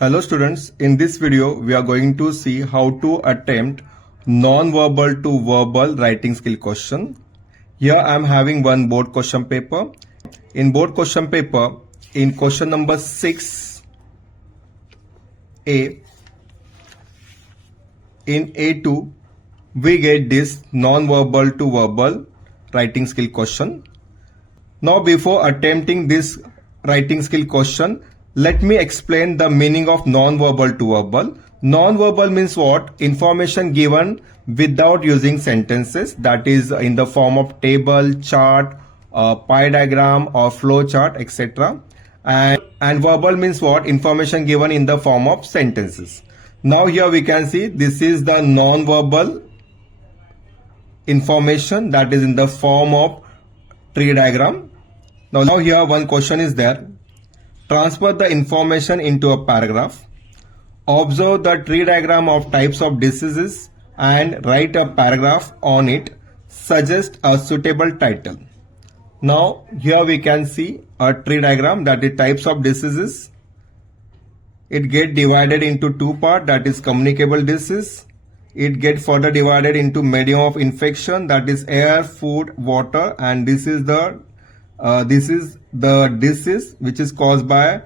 Hello students, in this video we are going to see how to attempt non-verbal to verbal writing skill question. Here I am having one board question paper. In board question paper, in question number 6A, in A2, we get this non-verbal to verbal writing skill question. Now before attempting this writing skill question, let me explain the meaning of non-verbal to verbal. Non-verbal means what? Information given without using sentences, that is in the form of table, chart, pie diagram or flow chart, etc. And verbal means what? Information given in the form of sentences. Now here we can see this is the non-verbal information that is in the form of tree diagram. Now here one question is there. Transfer the information into a paragraph. Observe the tree diagram of types of diseases and write a paragraph on it. Suggest a suitable title. Now here we can see a tree diagram, that is types of diseases. It get divided into two parts, that is communicable disease. It get further divided into medium of infection, that is air, food, water, and this is the disease which is caused by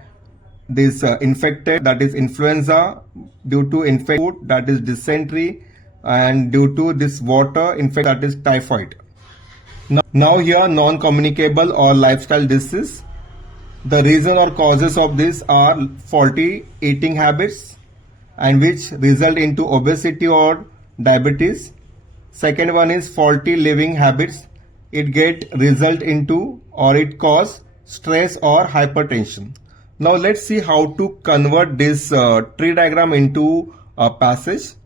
this infected, that is influenza, due to infected food, that is dysentery, and due to this water infection, that is typhoid. Now here non-communicable or lifestyle disease. The reason or causes of this are faulty eating habits and which result into obesity or diabetes. Second one is faulty living habits. It get result into or it cause stress or hypertension. Now let's see how to convert this tree diagram into a passage.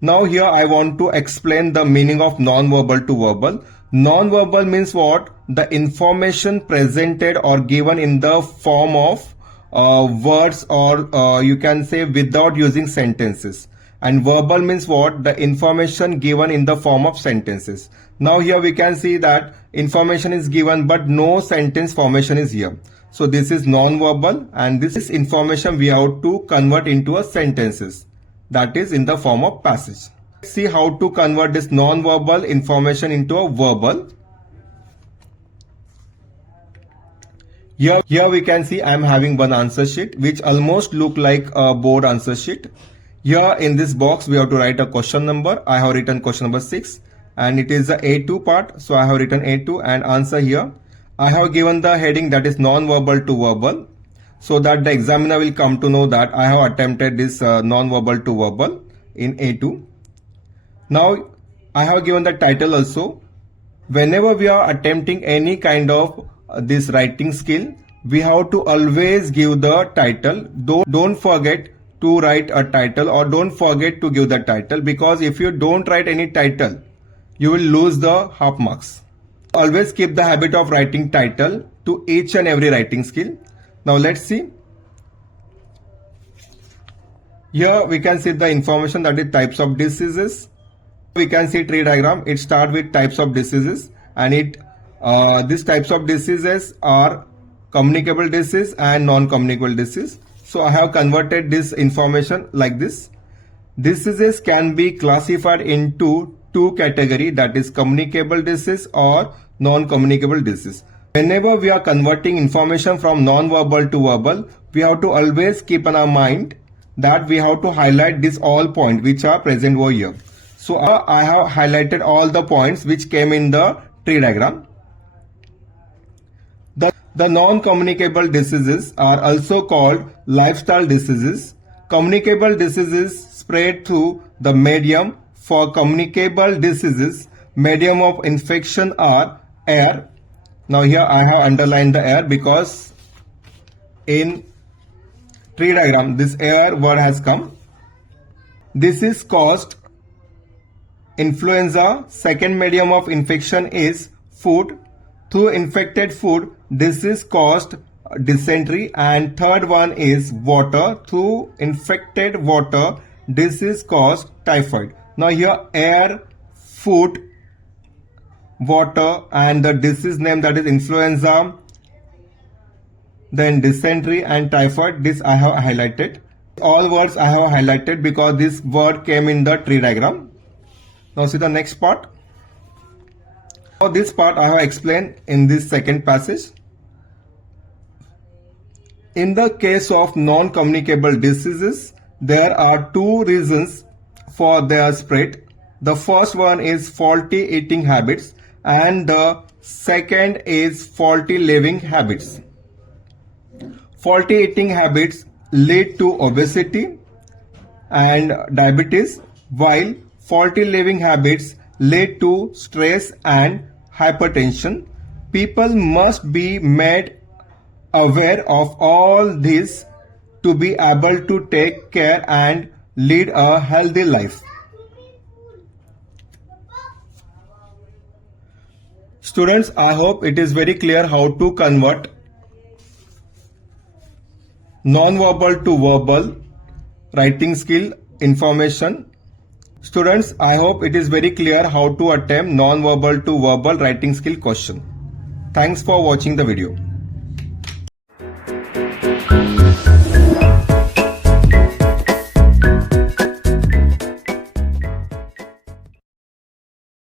Now here I want to explain the meaning of non-verbal to verbal. Non-verbal means what? The information presented or given in the form of words or you can say without using sentences. And verbal means what? The information given in the form of sentences. Now here we can see that information is given but no sentence formation is here. So this is non-verbal and this is information we have to convert into a sentences, that is in the form of passage. Let's see how to convert this non-verbal information into a verbal. Here we can see I am having one answer sheet which almost look like a board answer sheet. Here in this box we have to write a question number. I have written question number 6 and it is the A2 part, so I have written A2 and answer here. I have given the heading that is non-verbal to verbal, so that the examiner will come to know that I have attempted this non-verbal to verbal in A2. Now I have given the title also. Whenever we are attempting any kind of this writing skill, we have to always give the title. Don't forget to write a title or don't forget to give the title, because if you don't write any title, you will lose the half marks. Always keep the habit of writing title to each and every writing skill. Now let's see. Here we can see the information, that is types of diseases. We can see tree diagram. It starts with types of diseases and these types of diseases are communicable disease and non-communicable disease. So I have converted this information like this. Diseases can be classified into two categories, that is communicable disease or non-communicable disease. Whenever we are converting information from non-verbal to verbal, we have to always keep in our mind that we have to highlight these all points which are present over here. So I have highlighted all the points which came in the tree diagram. The non-communicable diseases are also called lifestyle diseases. Communicable diseases spread through the medium. For communicable diseases, medium of infection are air. Now here I have underlined the air because in tree diagram this air word has come. This is caused influenza. Second medium of infection is food. Through infected food, this is caused dysentery, and third one is water. Through infected water, this is caused typhoid. Now here air, food, water, and the disease name, that is influenza, then dysentery and typhoid, this I have highlighted. All words I have highlighted because this word came in the tree diagram. Now see the next part. Now this part I have explained in this second passage. In the case of non-communicable diseases, there are two reasons for their spread. The first one is faulty eating habits and the second is faulty living habits. Faulty eating habits lead to obesity and diabetes, while faulty living habits lead to stress and hypertension. People must be made aware of all this to be able to take care and lead a healthy life. Students, I hope it is very clear how to convert non-verbal to verbal writing skill information. Students, I hope it is very clear how to attempt non-verbal to verbal writing skill question. Thanks for watching the video.